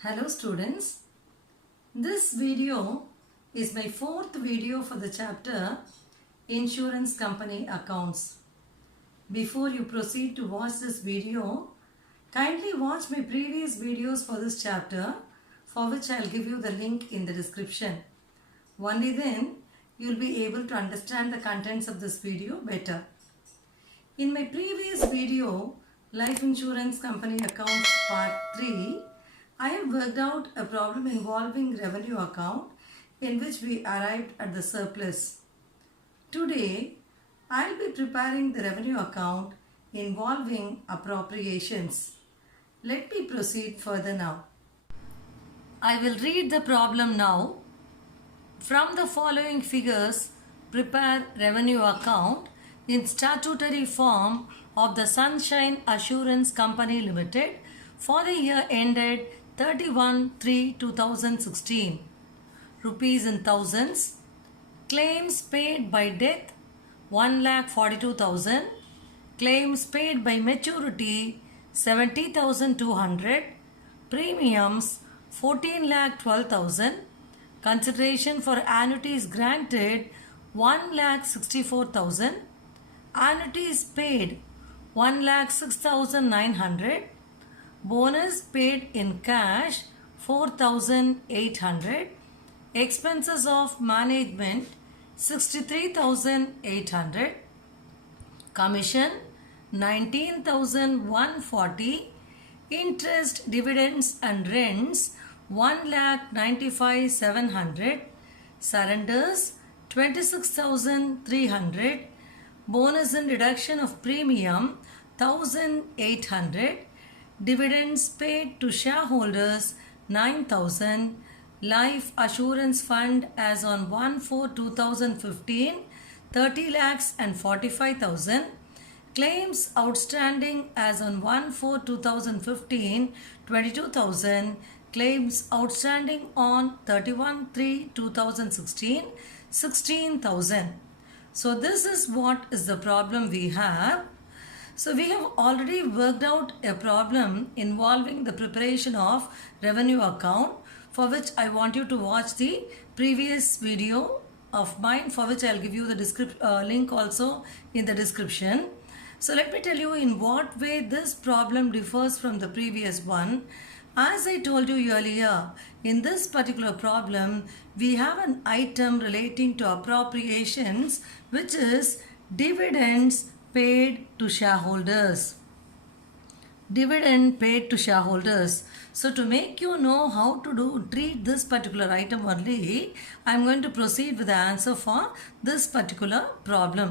Hello students, this video is my fourth video for the chapter Insurance Company Accounts. Before you proceed to watch this video, kindly watch my previous videos for this chapter, for which I will give you the link in the description. Only then you will be able to understand the contents of this video better. In my previous video, Life Insurance Company Accounts Part 3, I have worked out a problem involving revenue account in which we arrived at the surplus. Today, I will be preparing the revenue account involving appropriations. Let me proceed further now. I will read the problem now. From the following figures, prepare revenue account in statutory form of the Sunshine Assurance Company Limited for the year ended 31/3/2016. Rupees in thousands. Claims paid by death 1,42,000. Claims paid by maturity 70,200. Premiums 14,12,000. Consideration for annuities granted 1,64,000. Annuities paid 1,06,900. Bonus paid in cash 4,800. Expenses of management 63,800. Commission 19,140. Interest, dividends and rents 1,95,700. Surrenders 26,300. Bonus and deduction of premium 1,800. Dividends paid to shareholders 9,000. Life assurance fund as on 1/4/2015 30 lakhs and 45,000. Claims outstanding as on 1/4/2015 22,000. Claims outstanding on 31/3/2016 16,000. So this is what is the problem we have. So we have already worked out a problem involving the preparation of revenue account, for which I want you to watch the previous video of mine, for which I'll give you the link also in the description. So let me tell you in what way this problem differs from the previous one. As I told you earlier, in this particular problem, we have an item relating to appropriations, which is dividends paid to shareholders. Dividend paid to shareholders. So to make you know how to treat this particular item only, I am going to proceed with the answer for this particular problem.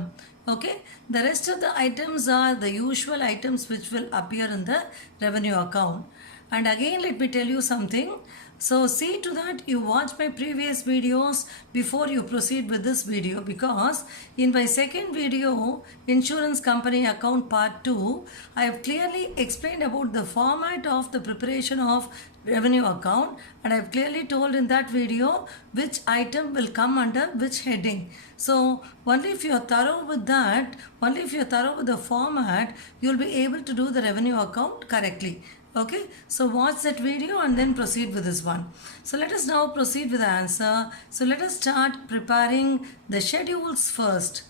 Okay, the rest of the items are the usual items which will appear in the revenue account. And again, let me tell you something. So see to that you watch my previous videos before you proceed with this video, because in my second video, Insurance Company Account Part 2, I have clearly explained about the format of the preparation of revenue account, and I have clearly told in that video which item will come under which heading. So only if you are thorough with that, only if you are thorough with the format, you will be able to do the revenue account correctly. Okay, so watch that video and then proceed with this one. So let us now proceed with the answer. So let us start preparing the schedules first.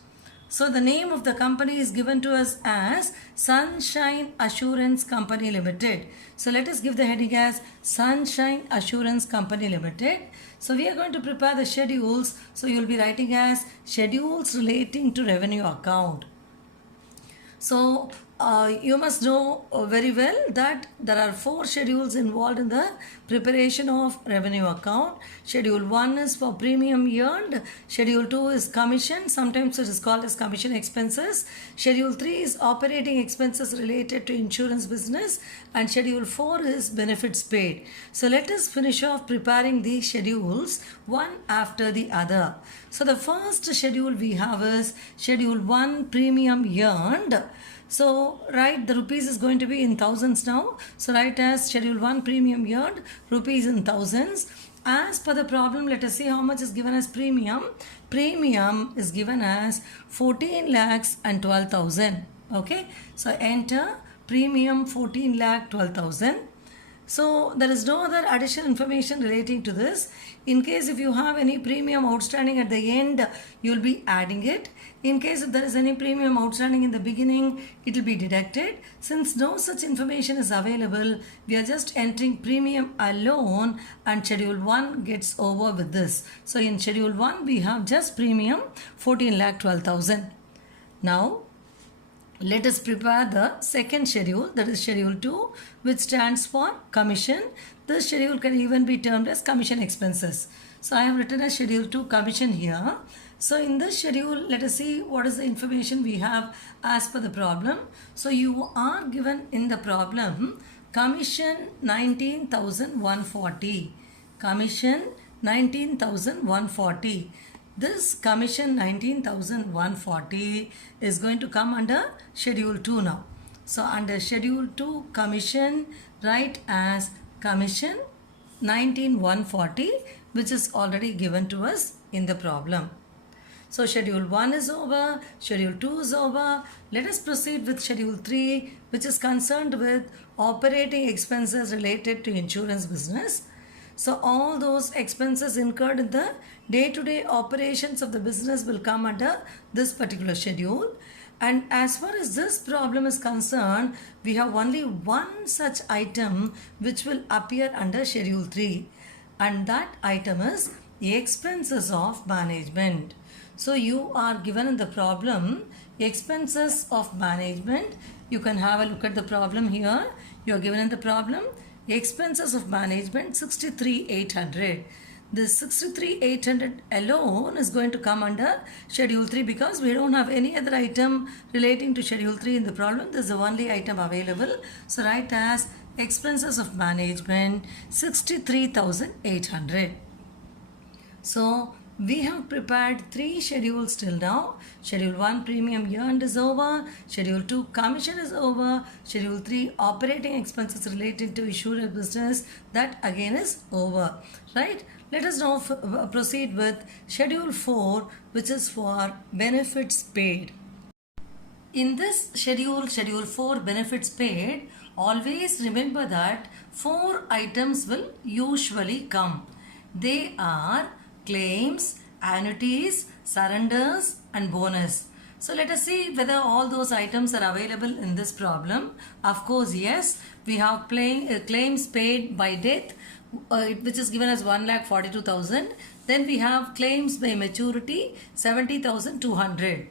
So the name of the company is given to us as Sunshine Assurance Company Limited. So let us give the heading as Sunshine Assurance Company Limited. So we are going to prepare the schedules. So you will be writing as schedules relating to revenue account. So you must know very well that there are 4 schedules involved in the preparation of revenue account. Schedule 1 is for premium earned. Schedule 2 is commission. Sometimes it is called as commission expenses. Schedule 3 is operating expenses related to insurance business. And Schedule 4 is benefits paid. So let us finish off preparing these schedules one after the other. So the first schedule we have is Schedule 1 premium earned. So write the rupees is going to be in thousands now. So write as Schedule 1 premium earned, rupees in thousands. As per the problem, let us see how much is given as premium. Premium is given as 14 lakhs and 12,000. Okay. So enter premium 14 lakh 12,000. So there is no other additional information relating to this. In case if you have any premium outstanding at the end, you will be adding it. In case if there is any premium outstanding in the beginning, it will be deducted. Since no such information is available, we are just entering premium alone and schedule 1 gets over with this. So in schedule 1, we have just premium 14,12,000. Now let us prepare the second schedule, that is schedule 2, which stands for commission. This schedule can even be termed as commission expenses. So I have written as schedule 2 commission here. So in this schedule, let us see what is the information we have as per the problem. So you are given in the problem commission 19,140. Commission 19,140. This commission 19,140 is going to come under schedule 2 now. So under schedule 2 commission, write as commission 19,140, which is already given to us in the problem. So schedule 1 is over, schedule 2 is over. Let us proceed with schedule 3, which is concerned with operating expenses related to insurance business. So all those expenses incurred in the day-to-day operations of the business will come under this particular schedule. And as far as this problem is concerned, we have only one such item which will appear under schedule 3. And that item is expenses of management. So you are given in the problem expenses of management. You can have a look at the problem here. You are given in the problem expenses of management 63,800. This 63,800 alone is going to come under schedule 3 because we don't have any other item relating to schedule 3 in the problem. This is the only item available. So write as expenses of management 63,800. So we have prepared 3 schedules till now. Schedule 1 premium earned is over. Schedule 2 commission is over. Schedule 3 operating expenses related to insurance business, that again is over. Right? Let us now proceed with schedule 4, which is for benefits paid. In this schedule 4 benefits paid, always remember that 4 items will usually come. They are claims, annuities, surrenders and bonus. So let us see whether all those items are available in this problem. Of course, yes, we have claims paid by death, which is given as 1,42,000. Then we have claims by maturity 70,200.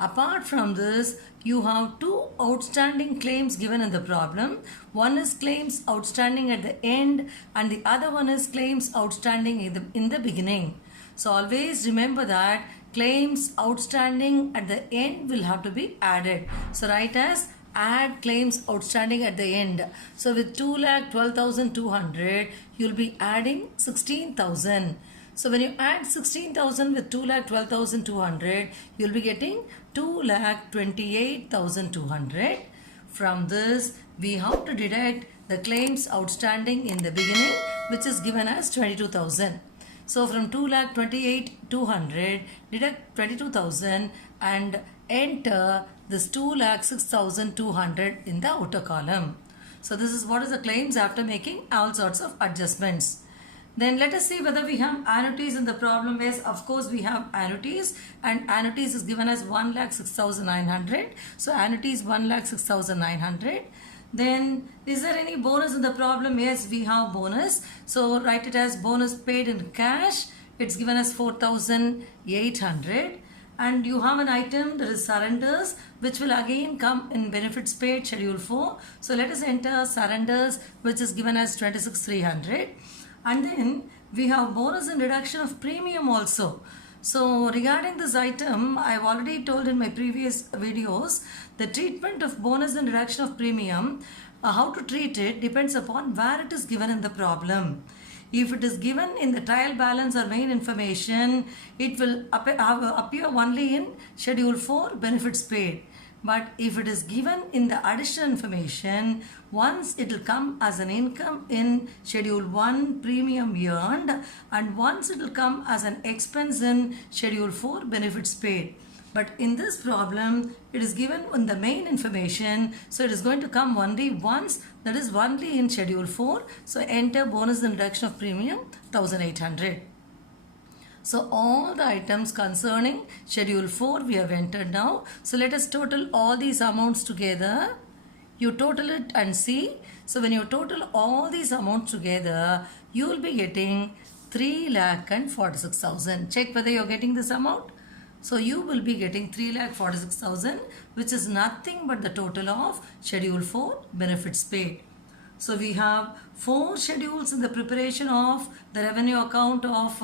Apart from this, you have 2 outstanding claims given in the problem. One is claims outstanding at the end and the other one is claims outstanding in the beginning. So always remember that claims outstanding at the end will have to be added. So write as add claims outstanding at the end. So with 2,12,200, you'll be adding 16,000. So when you add 16,000 with 2,12,200, you'll be getting 2,28,200. From this, we have to deduct the claims outstanding in the beginning, which is given as 22,000. So from 2,28,200, deduct 22,000 and enter this 2,06,200 in the outer column. So this is what is the claims after making all sorts of adjustments. Then let us see whether we have annuities in the problem. Yes, of course we have annuities, and annuities is given as 1,06,900. So annuities 1,06,900. Then is there any bonus in the problem? Yes, we have bonus. So write it as bonus paid in cash. It's given as 4,800. And you have an item that is surrenders, which will again come in benefits paid schedule 4. So let us enter surrenders, which is given as 26,300. And then we have bonus and reduction of premium also. So regarding this item, I have already told in my previous videos, the treatment of bonus and reduction of premium, how to treat it depends upon where it is given in the problem. If it is given in the trial balance or main information, it will appear only in schedule 4 benefits paid. But if it is given in the additional information, once it will come as an income in schedule 1 premium earned, and once it will come as an expense in schedule 4 benefits paid. But in this problem, it is given in the main information. So it is going to come only once, that is only in schedule 4. So enter bonus and reduction of premium 1800. So all the items concerning schedule 4 we have entered now. So let us total all these amounts together. You total it and see. So when you total all these amounts together, you will be getting 3,46,000. Check whether you are getting this amount. So you will be getting 3,46,000, which is nothing but the total of schedule 4 benefits paid. So we have 4 schedules in the preparation of the revenue account of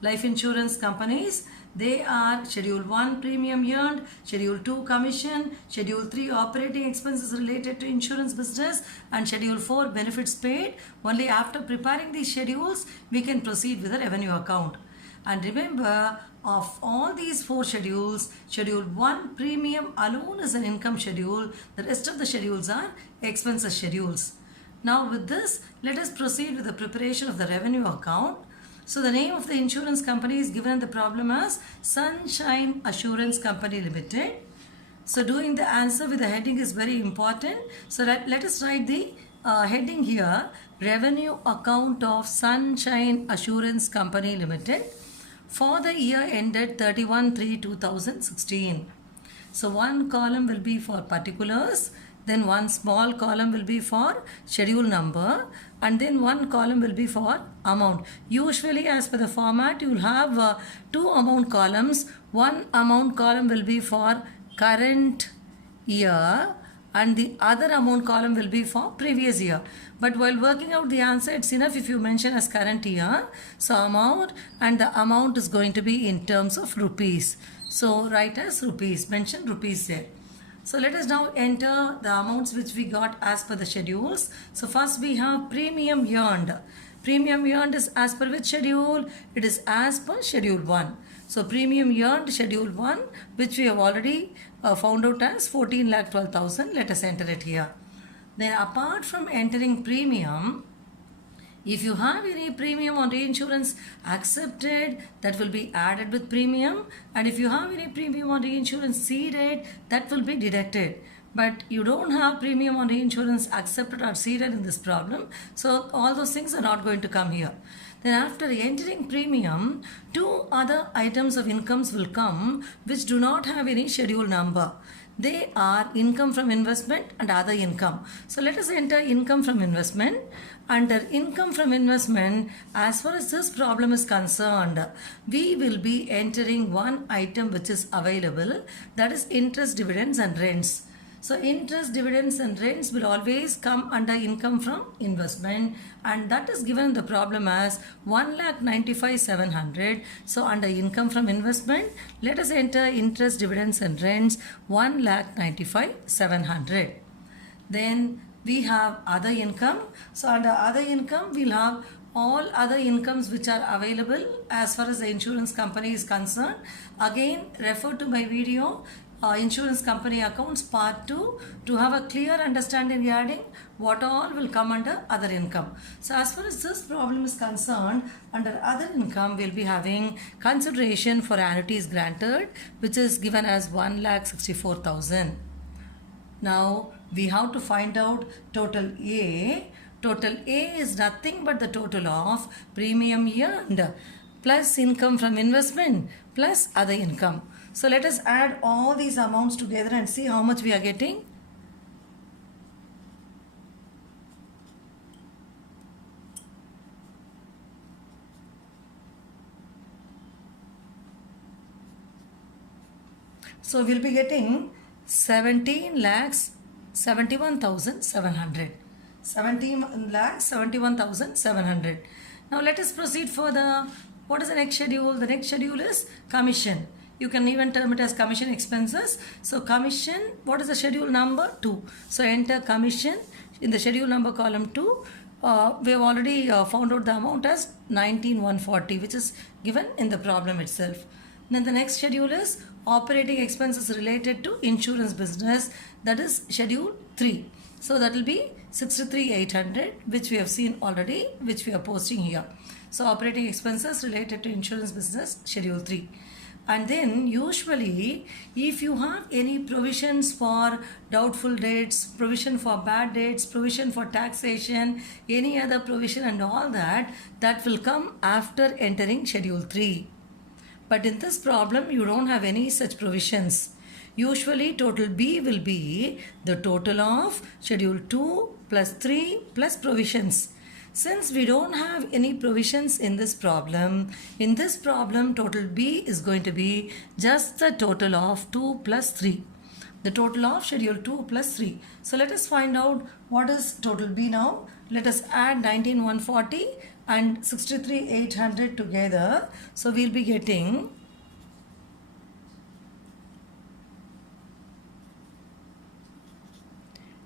life insurance companies. They are schedule 1 premium earned, schedule 2 commission, schedule 3 operating expenses related to insurance business, and schedule 4 benefits paid. Only after preparing these schedules we can proceed with the revenue account. And remember, of all these 4 schedules, schedule 1 premium alone is an income schedule. The rest of the schedules are expenses schedules. Now with this, let us proceed with the preparation of the revenue account. So the name of the insurance company is given in the problem as Sunshine Assurance Company Limited. So doing the answer with the heading is very important. So let us write the heading here, revenue account of Sunshine Assurance Company Limited for the year ended 31/3/2016. So one column will be for particulars, then one small column will be for schedule number, and then one column will be for amount. Usually as per the format, you will have 2 amount columns. One amount column will be for current year and the other amount column will be for previous year. But while working out the answer, it's enough if you mention as current year. So amount, and the amount is going to be in terms of rupees. So write as rupees, mention rupees there. So let us now enter the amounts which we got as per the schedules. So first we have premium earned. Premium earned is as per which schedule? It is as per schedule 1. So premium earned schedule 1, which we have already found out as 14,12,000. Let us enter it here. Then apart from entering premium, if you have any premium on reinsurance accepted, that will be added with premium, and if you have any premium on reinsurance ceded, that will be deducted. But you don't have premium on reinsurance accepted or ceded in this problem, so all those things are not going to come here. Then after entering premium, 2 other items of incomes will come which do not have any schedule number. They are income from investment and other income. So let us enter income from investment. Under income from investment, as far as this problem is concerned, we will be entering one item which is available, that is interest, dividends and rents. So interest, dividends and rents will always come under income from investment, and that is given in the problem as 1,95,700. So under income from investment, let us enter interest, dividends and rents 1,95,700. Then we have other income. So under other income, we'll have all other incomes which are available as far as the insurance company is concerned. Again, refer to my video, insurance company accounts part 2, to have a clear understanding regarding what all will come under other income. So as far as this problem is concerned, under other income we'll be having consideration for annuities granted, which is given as 1,64,000. Now we have to find out total A. Total A is nothing but the total of premium earned plus income from investment plus other income. So let us add all these amounts together and see how much we are getting. So we'll be getting 17,71,700. 17,71,700. Now let us proceed further. What is the next schedule? The next schedule is commission. You can even term it as commission expenses. So commission, what is the schedule number? 2. So enter commission in the schedule number column 2. We have already found out the amount as 19,140, which is given in the problem itself. Then the next schedule is operating expenses related to insurance business, that is schedule 3. So that will be 63,800, which we have seen already, which we are posting here. So operating expenses related to insurance business, schedule 3. And then usually if you have any provisions for doubtful debts, provision for bad debts, provision for taxation, any other provision and all that, that will come after entering schedule 3. But in this problem you don't have any such provisions. Usually total B will be the total of schedule 2 plus 3 plus provisions. Since we don't have any provisions in this problem total B is going to be just the total of 2 plus 3. The total of schedule 2 plus 3. So let us find out what is total B now. Let us add 19,140 and 63,800 together. So we'll be getting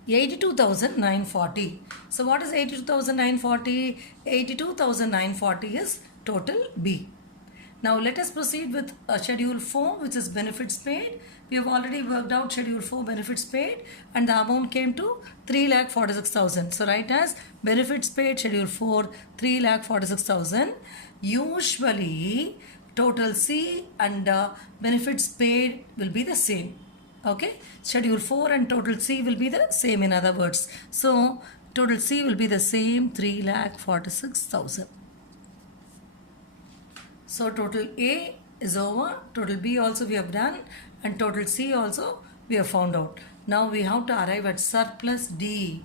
82,940. So what is 82,940? 82,940 is total B. Now let us proceed with schedule 4, which is benefits paid. We have already worked out schedule 4 benefits paid and the amount came to 3,46,000. So write as benefits paid schedule 4 3,46,000. Usually total C and benefits paid will be the same. Okay, schedule 4 and total C will be the same, in other words. So total C will be the same, 3,46,000. So total A is over, total B also we have done, and total C also we have found out. Now we have to arrive at surplus D.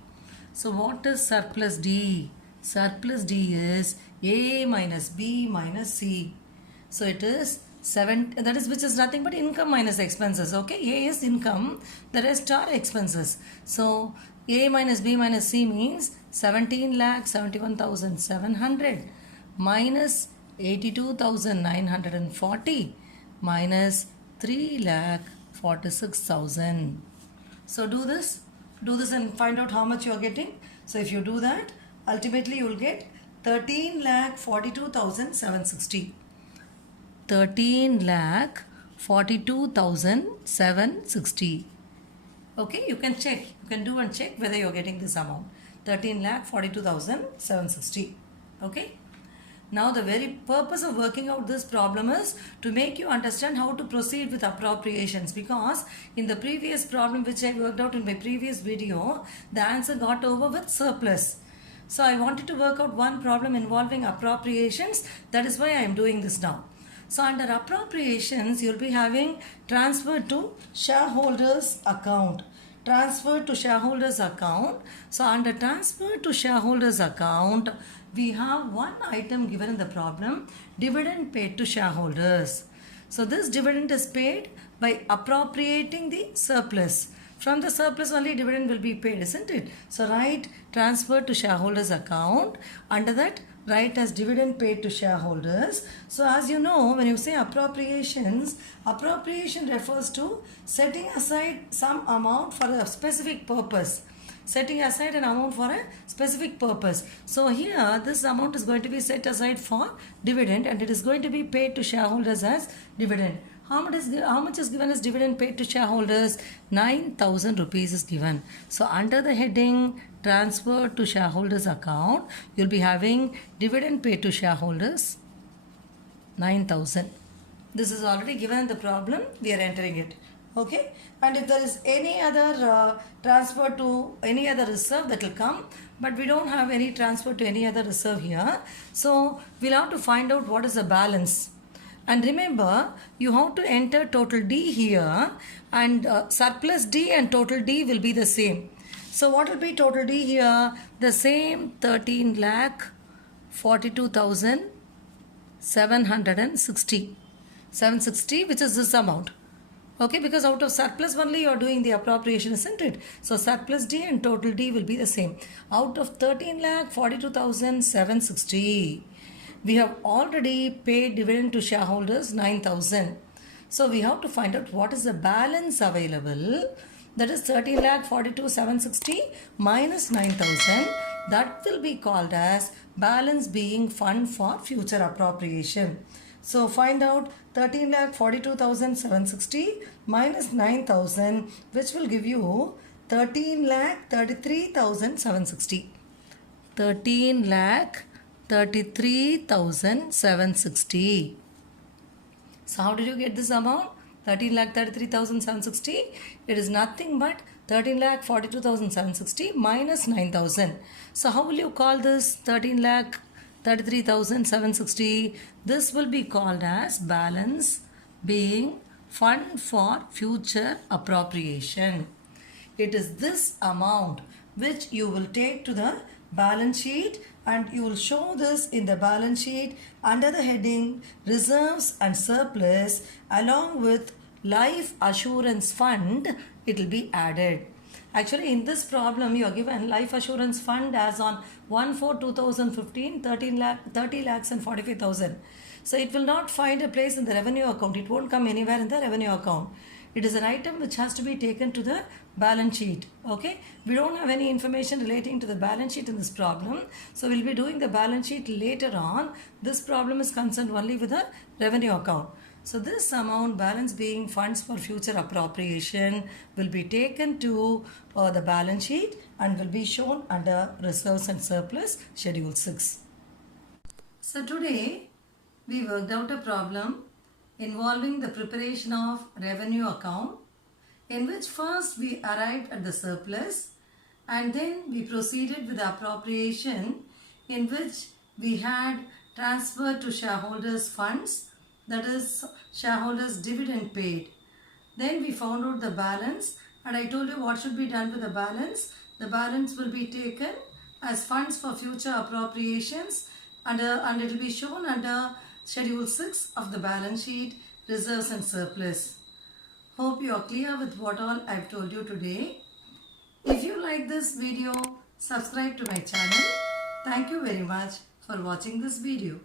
So what is surplus D? Surplus D is A minus B minus C. So it is 7, that is, which is nothing but income minus expenses. Okay, A is income, the rest are expenses. So A minus B minus C means 17,71,700 minus 82,940 minus 3,46,000. So do this and find out how much you are getting. So if you do that, ultimately you will get 13,42,760. 13,42,760. Okay, you can check. You can do and check whether you are getting this amount. 13,42,760. Okay. Now the very purpose of working out this problem is to make you understand how to proceed with appropriations, because in the previous problem which I worked out in my previous video, the answer got over with surplus. So I wanted to work out one problem involving appropriations. That is why I am doing this now. So under appropriations, you'll be having transfer to shareholders account. Transfer to shareholders account. So under transfer to shareholders account, we have one item given in the problem, dividend paid to shareholders. So this dividend is paid by appropriating the surplus. From the surplus only dividend will be paid, isn't it? So write transfer to shareholders account. Under that, write as dividend paid to shareholders. So as you know, when you say appropriations, appropriation refers to setting aside some amount for a specific purpose. Setting aside an amount for a specific purpose. So here this amount is going to be set aside for dividend and it is going to be paid to shareholders as dividend. How much is given as dividend paid to shareholders? 9,000 rupees is given. So under the heading transfer to shareholders account, you'll be having dividend paid to shareholders 9,000. This is already given in the problem. We are entering it. Okay. And if there is any other transfer to any other reserve, that will come. But we don't have any transfer to any other reserve here. So we'll have to find out what is the balance. And remember, you have to enter total D here, and surplus D and total D will be the same. So what will be total D here? The same 13,42,760. 760, which is this amount. Okay, because out of surplus only you are doing the appropriation, isn't it? So surplus D and total D will be the same. Out of 13,42,760. We have already paid dividend to shareholders 9,000. So we have to find out what is the balance available. That is 13,42,760 minus 9,000. That will be called as balance being fund for future appropriation. So find out 13,42,760 minus 9,000, which will give you 13,33,760. 13,33,760. So how did you get this amount? 13,33,760. It is nothing but 13,42,760 minus 9,000. So how will you call this 13,33,760? This will be called as balance being fund for future appropriation. It is this amount which you will take to the balance sheet, and you will show this in the balance sheet under the heading reserves and surplus along with life assurance fund. It will be added. Actually, in this problem, you are given life assurance fund as on 1/4/2015, 30 lakhs and 45,000. So it will not find a place in the revenue account. It won't come anywhere in the revenue account. It is an item which has to be taken to the balance sheet. Okay, we don't have any information relating to the balance sheet in this problem, so we'll be doing the balance sheet later on. This problem is concerned only with the revenue account. So this amount, balance being funds for future appropriation, will be taken to the balance sheet and will be shown under reserves and surplus, schedule 6. So today we worked out a problem involving the preparation of revenue account, in which first we arrived at the surplus and then we proceeded with the appropriation, in which we had transferred to shareholders funds, that is shareholders dividend paid. Then we found out the balance, and I told you what should be done with the balance. The balance will be taken as funds for future appropriations and it will be shown under schedule 6 of the balance sheet, reserves and surplus. Hope you are clear with what all I have told you today. If you like this video, subscribe to my channel. Thank you very much for watching this video.